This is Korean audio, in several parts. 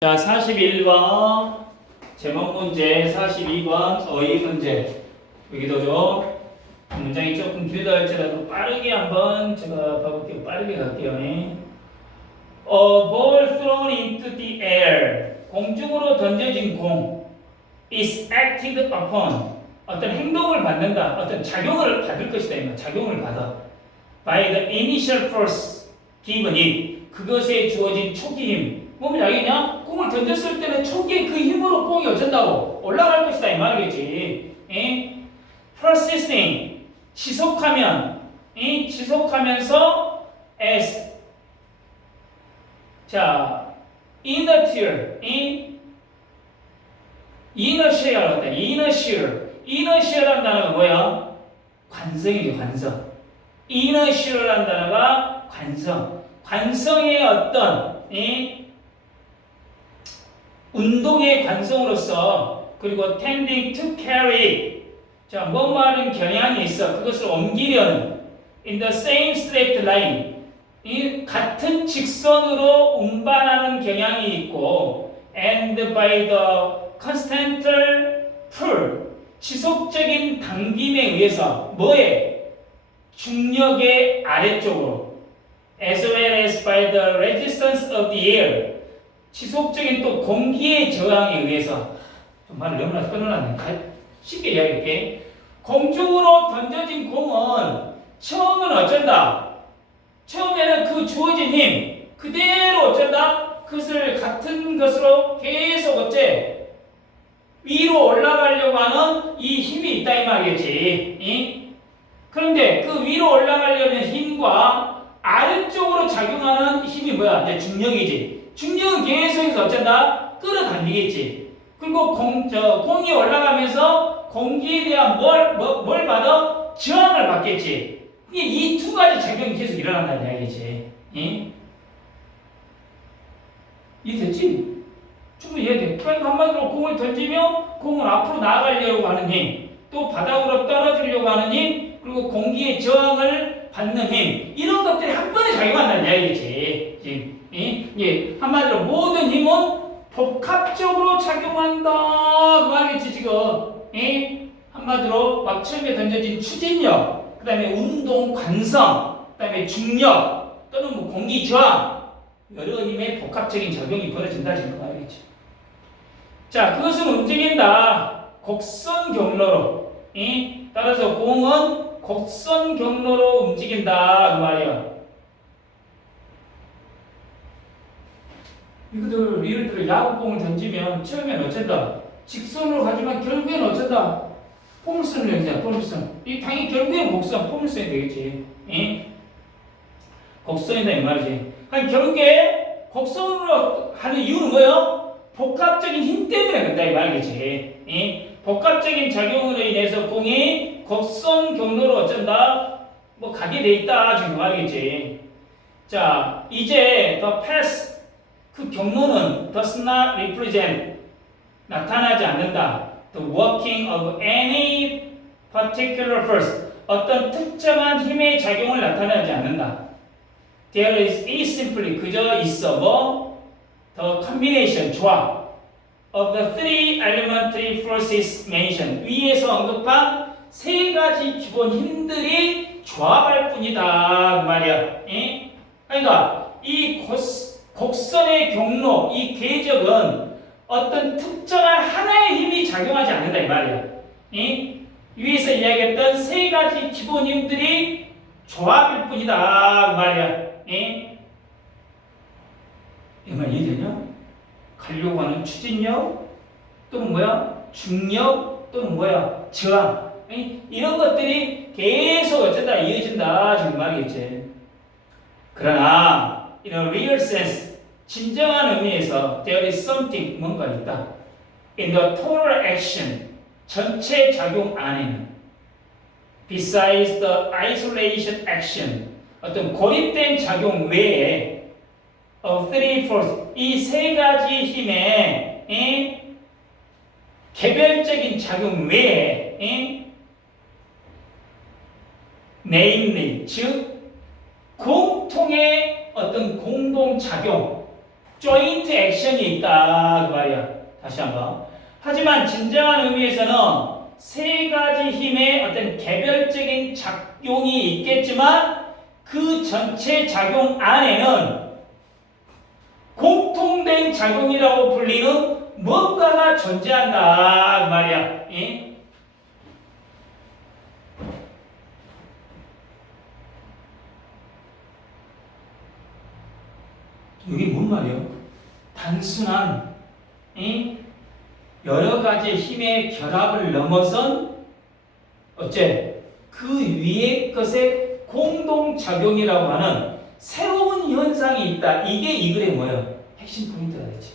자, 41번 제목 문제, 42번 어휘 문제. 여기도죠. 문장이 조금 길다 할지라도 빠르게 한번 제가 봐볼게요. 빠르게 갈게요. A ball thrown into the air. 공중으로 던져진 공 is acted upon. 어떤 행동을 받는다. 어떤 작용을 받을 것이다. 이거 작용을 받아. by the initial force given it. 그것에 주어진 초기 힘. 뭐면 알겠냐? 공을 던졌을 때는 초기에 그 힘으로 공이 어쩐다고? 올라갈 것이다 이 말이겠지. persisting 지속하면, 지속하면서 as 자 inertial, inertial 같다. inertial이라는 단어가 뭐야? 관성이죠, 관성. inertial이라는 단어가 관성. 관성의 어떤 운동의 관성으로서, 그리고 tending to carry, 자, 뭐뭐하는 경향이 있어. 그것을 옮기려는 in the same straight line, 이 같은 직선으로 운반하는 경향이 있고 and by the constant pull, 지속적인 당김에 의해서 뭐에? 중력의 아래쪽으로 as well as by the resistance of the air, 지속적인 또 공기의 저항에 의해서. 좀 말을 너무나 끊어놨네. 쉽게 이야기할게. 공중으로 던져진 공은 처음은 어쩐다? 처음에는 그 주어진 힘 그대로 어쩐다? 그것을 같은 것으로 계속 어째? 위로 올라가려고 하는 이 힘이 있다 이 말이겠지. 그런데 그 위로 올라가려는 힘과 아래쪽으로 작용하는 힘이 뭐야? 이제 중력이지. 중력은 계속해서 어쩐다? 끌어당기겠지. 그리고 공이 올라가면서 공기에 대한 뭘 받아? 저항을 받겠지. 이 두 가지 작용이 계속 일어난다는 이야기지. 이해됐지? 충분히 이해돼. 그러니까 한마디로 공을 던지면 공을 앞으로 나아가려고 하는 힘, 또 바닥으로 떨어지려고 하는 힘, 그리고 공기의 저항을 받는 힘, 이런 것들이 한 번에 작용한다는 이야기지. 한마디로 모든 힘은 복합적으로 작용한다 그 말이겠지 지금. 한마디로 막 처음에 던져진 추진력, 그 다음에 운동 관성, 그 다음에 중력 또는 뭐 공기 저항, 여러 힘의 복합적인 작용이 벌어진다 지금 말이겠지. 자, 그것은 움직인다 곡선 경로로. 따라서 공은 곡선 경로로 움직인다 그 말이야. 이것들 예를 들어 야구공을 던지면 처음엔 어쩐다? 직선으로 가지만 결국엔 어쩐다? 포물선을 연다. 포물선. 이 당연히 결국엔 곡선, 포물선이 되겠지. 곡선이다 이 말이지. 아니 결국에 곡선으로 하는 이유는 뭐예요? 복합적인 힘 때문에 그런다 이 말이겠지. 복합적인 작용으로 인해서 공이 곡선 경로로 어쩐다? 뭐 가게 돼 있다 지금 말이겠지. 자, 이제 the path, 그 경로는 does not represent, 나타나지 않는다. The working of any particular force, 어떤 특정한 힘의 작용을 나타나지 않는다. There is simply, 그저 있어. 뭐? The combination, 조합 of the three elementary forces mentioned, 위에서 언급한 세 가지 기본 힘들이 조합할 뿐이다 그 말이야. 그러니까 이 곡선의 경로, 이 궤적은 어떤 특정한 하나의 힘이 작용하지 않는다 이 말이야. 위에서 이야기했던 세 가지 기본 힘들이 조합일 뿐이다 그 말이야. 이 말 이해되냐? 가려고 하는 추진력 또는 뭐야? 중력 또는 뭐야? 저항. 이런 것들이 계속 어쩐다 이어진다 지금 말이겠지. 그러나 in a real sense, 진정한 의미에서 there is something, 뭔가 있다. in the total action, 전체 작용 안에는 besides the isolation action, 어떤 고립된 작용 외에 of three forces, 이 세 가지 힘의 개별적인 작용 외에 namely, 즉 공통의 어떤 공동작용, 조인트 액션이 있다 그 말이야. 다시 한번. 하지만 진정한 의미에서는 세 가지 힘의 어떤 개별적인 작용이 있겠지만 그 전체 작용 안에는 공통된 작용이라고 불리는 뭔가가 존재한다 그 말이야. 예? 이게 뭔 말이에요? 단순한 여러 가지 힘의 결합을 넘어선 어째 그 위의 것의 공동작용이라고 하는 새로운 현상이 있다. 이게 이 글의 뭐예요? 핵심 포인트가 되지.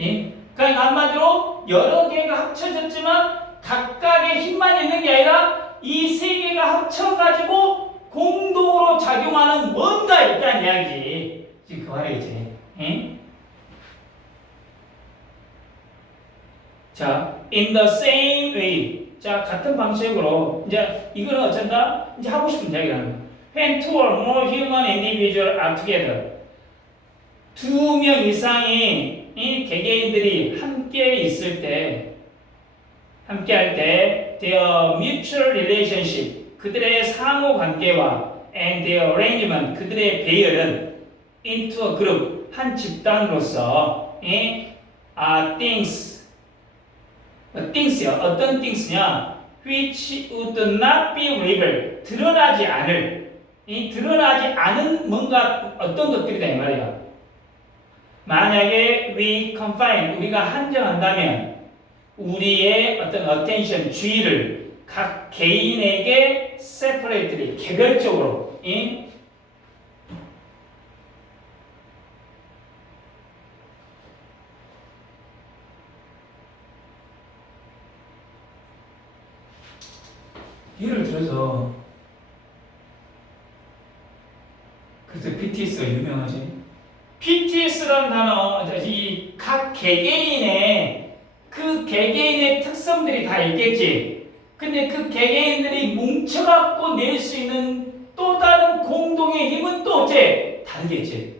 예? 그러니까 한마디로 여러 개가 합쳐졌지만 각각의 힘만 있는 게 아니라 이 세 개가 합쳐가지고 공동으로 작용하는 뭔가 있다는 이야기. 지금 그 말이지. 예? 자, in the same way. 자, 같은 방식으로 이제 이거는 어쩐다? 이제 하고 싶은 이야기라는 거야. When two or more human individuals are together. 두 명 이상의 이 개개인들이 함께 있을 때, 함께 할 때, their mutual relationship, 그들의 상호 관계와 and their arrangement, 그들의 배열은 into a group, 한 집단으로서 things요. 어떤 things냐? which would not be revealed, 드러나지 않은 뭔가 어떤 것들이다 이 말이야. 만약에 we confine, 우리가 한정한다면 우리의 어떤 attention, 주의를 각 개인에게 separately, 개별적으로 예를 들어서 그래서 BTS가 유명하지. BTS라는 단어, 이 각 개개인의 그 개개인의 특성들이 다 있겠지. 근데 그 개개인들이 뭉쳐갖고 낼 수 있는 또 다른 공동의 힘은 또 어째 다르겠지.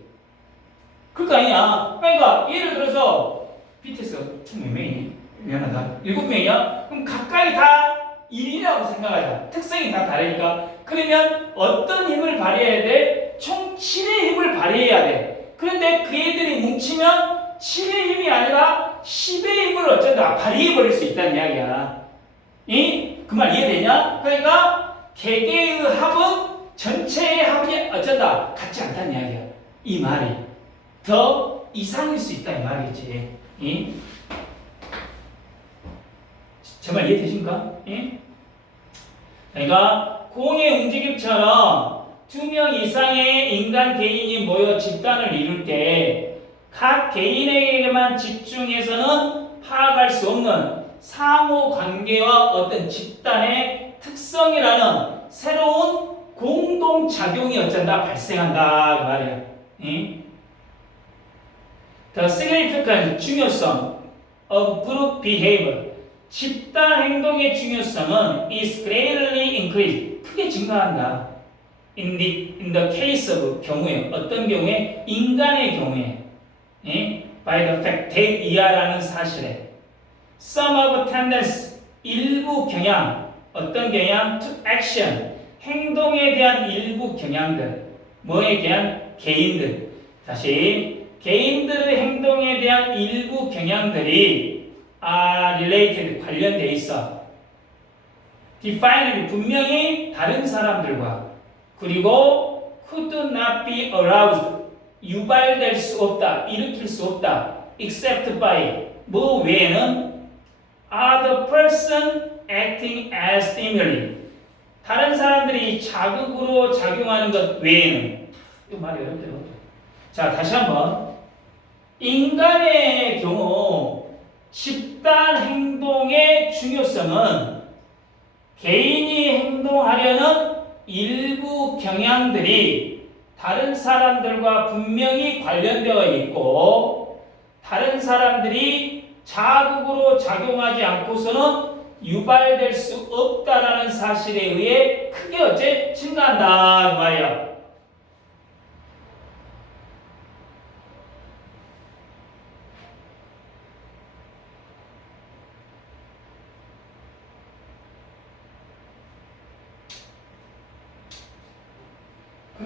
그거 아니야. 그러니까 예를 들어서 BTS가 총 몇 명이니? 미안하다. 7명이야? 그럼 가까이 다 1이라고 생각하자. 특성이 다 다르니까. 그러면 어떤 힘을 발휘해야 돼? 총 7의 힘을 발휘해야 돼. 그런데 그 애들이 뭉치면 7의 힘이 아니라 10의 힘을 어쩐다 발휘해버릴 수 있다는 이야기야. 그 말 이해되냐? 그러니까 개개의 합은 전체의 합이 어쩐다 같지 않다는 이야기야. 이 말이 더 이상일 수 있다 이 말이지. 정말 이해되십니까? 그러니까 공의 움직임처럼 2명 이상의 인간 개인이 모여 집단을 이룰 때 각 개인에게만 집중해서는 파악할 수 없는 상호 관계와 어떤 집단의 특성이라는 새로운 공동작용이 어쩐다 발생한다 그 말이야. The significance, 중요성 of group behavior, 집단 행동의 중요성은 is greatly increased, 크게 증가한다. In the case of, 경우에, 어떤 경우에? 인간의 경우에. by the fact that 이하라는 사실에 some of tendency, 일부 경향, 어떤 경향? to action, 행동에 대한 일부 경향들, 뭐에 대한? 개인들. 다시 개인들의 행동에 대한 일부 경향들이 are related, 관련돼 있어. defined, 분명히 다른 사람들과, 그리고 could not be aroused, 유발될 수 없다, 일으킬 수 없다, except by, 뭐 외에는 other person acting as stimuli, 다른 사람들이 자극으로 작용하는 것 외에는. 이거 말이 어렵대요. 자, 다시 한번. 인간의 경우 집단 행동의 중요성은 개인이 행동하려는 일부 경향들이 다른 사람들과 분명히 관련되어 있고 다른 사람들이 자극으로 작용하지 않고서는 유발될 수 없다라는 사실에 의해 크게 어째 증가한다 그 말이야.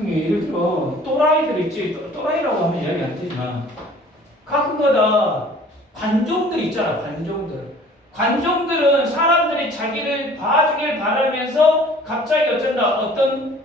그러니까 예를 들어 또라이들 있지. 또라이라고 하면 이야기 안 되지만 가끔가다 관종들 있잖아. 관종들은 사람들이 자기를 봐주길 바라면서 갑자기 어떤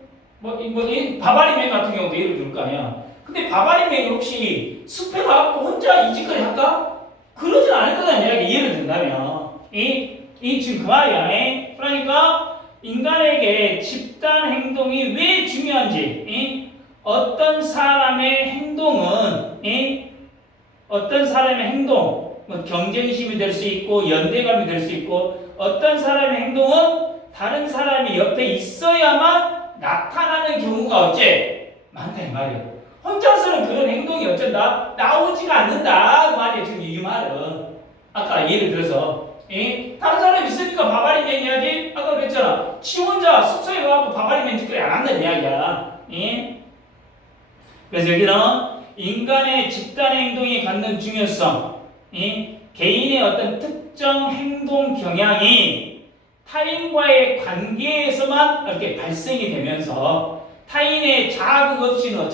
이 바바리맨 같은 경우도 예를 들을 거 아니야. 근데 바바리맨이 혹시 숲에 가고 혼자 이직거리 할까? 그러진 않을 거다 이야기 예를 든다면 이 지금 그 말이야. 그러니까 인간에게 집단 행동이 왜 중요한지 어떤 사람의 행동은 뭐 경쟁심이 될 수 있고 연대감이 될 수 있고 어떤 사람의 행동은 다른 사람이 옆에 있어야만 나타나는 경우가 많다 이 말이야. 혼자서는 그런 행동이 나오지가 않는다 그 말이야. 지금 이 말은 아까 예를 들어서 다른 사람이 있으니까 바바리맨 이야기 아까 그랬잖아. 지 혼자 숙소에 가고 바바리맨 짓거리 안 한다는 이야기야. 그래서 여기는 인간의 집단 행동이 갖는 중요성 개인의 어떤 특정 행동 경향이 타인과의 관계에서만 이렇게 발생이 되면서 타인의 자극 없이는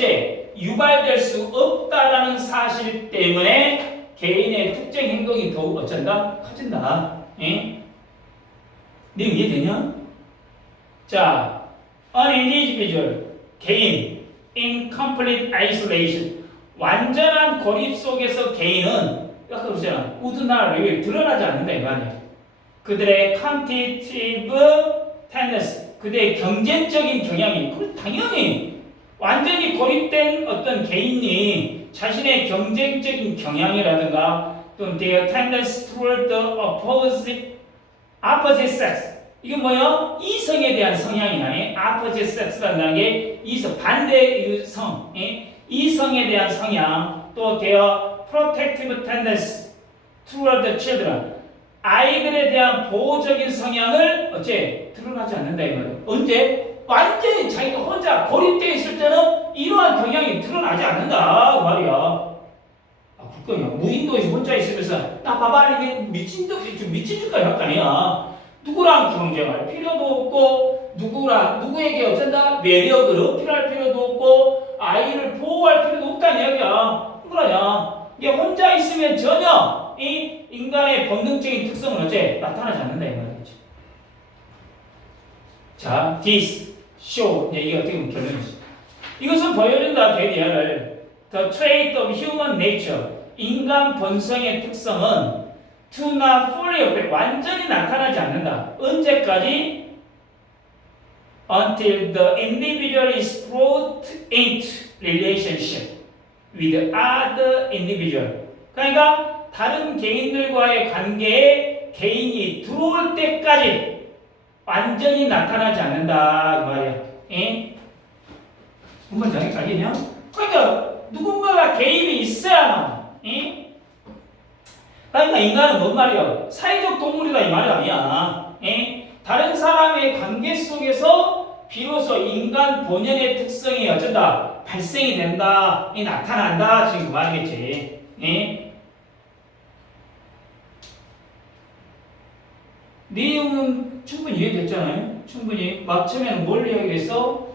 유발될 수 없다라는 사실 때문에 개인의 특정 행동이 더욱 커진다. 내용 이해되냐? 자, an individual, 개인, in complete isolation, 완전한 고립 속에서 개인은 아까 그러잖아. would not reveal, 드러나지 않는다 이 말이야. 그들의 competitive tendency, 그들의 경쟁적인 경향이 당연히 완전히 고립된 어떤 개인이 자신의 경쟁적인 경향이라든가 또는 their tendency toward the opposite sex 이게 뭐야? 이성에 대한 성향이야. opposite sex라는 게 이성 반대 성 이성에 대한 성향 또 their protective tendency toward the children 아이들에 대한 보호적인 성향을 드러나지 않는다 이 말이야. 언제? 완전히 자기가 혼자 고립되어 있을 때는 이러한 경향이 드러나지 않는다 그 말이야. 그거야. 무인도에서 혼자 있으면서 나 바바리맨 미친 짓까지 할 거 아니야. 누구랑 경쟁할 필요도 없고 누구에게 매력을 어필할 필요도 없고 아이를 보호할 필요도 없다는 이야기야. 그러냐? 이게 혼자 있으면 전혀 이 인간의 본능적인 특성은 나타나지 않는다 이 말이지. 자, this show 이게 어떻게 보면 결론이지. 이것은 보여준다 대리아를 the trait of human nature 인간 본성의 특성은 to not fully appear 완전히 나타나지 않는다. 언제까지? Until the individual is brought into relationship with other individual. 그러니까 다른 개인들과의 관계에 개인이 들어올 때까지 완전히 나타나지 않는다 그 말이야. 뭔지 알겠냐? 그러니까 누군가가 개입이 있어야만. 그러니까 인간은 뭔 말이야? 사회적 동물이다 이 말이 아니야. 다른 사람의 관계 속에서 비로소 인간 본연의 특성이 발생이 된다, 나타난다 지금 그 말이겠지. 내용은 충분히 이해됐잖아요. 충분히 막 처음에는 뭘 이야기했어?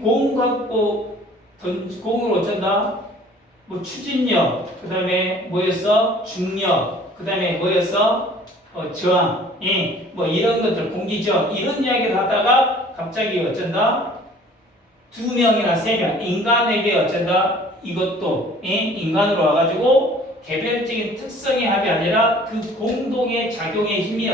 공 갖고 공을 뭐 추진력, 그 다음에 뭐였어? 중력, 그 다음에 뭐였어? 저항, 뭐 이런 것들, 공기저항 이런 이야기를 하다가 갑자기 두 명이나 세 명 인간에게 이것도 인간으로 와가지고 개별적인 특성의 합이 아니라 그 공동의 작용의 힘이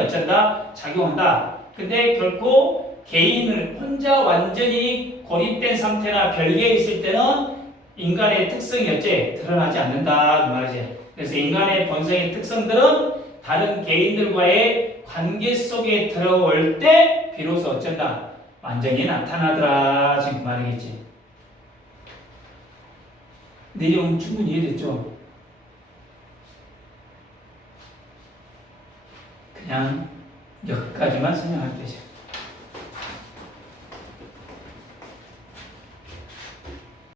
작용한다. 근데 결코 개인을 혼자 완전히 고립된 상태나 별개에 있을 때는 인간의 특성이 드러나지 않는다 그 말이지. 그래서 인간의 본성의 특성들은 다른 개인들과의 관계 속에 들어올 때 비로소 완전히 나타나더라 지금 그 말이겠지. 내용 충분히 이해됐죠? 그냥 여기까지만 설명할 때죠.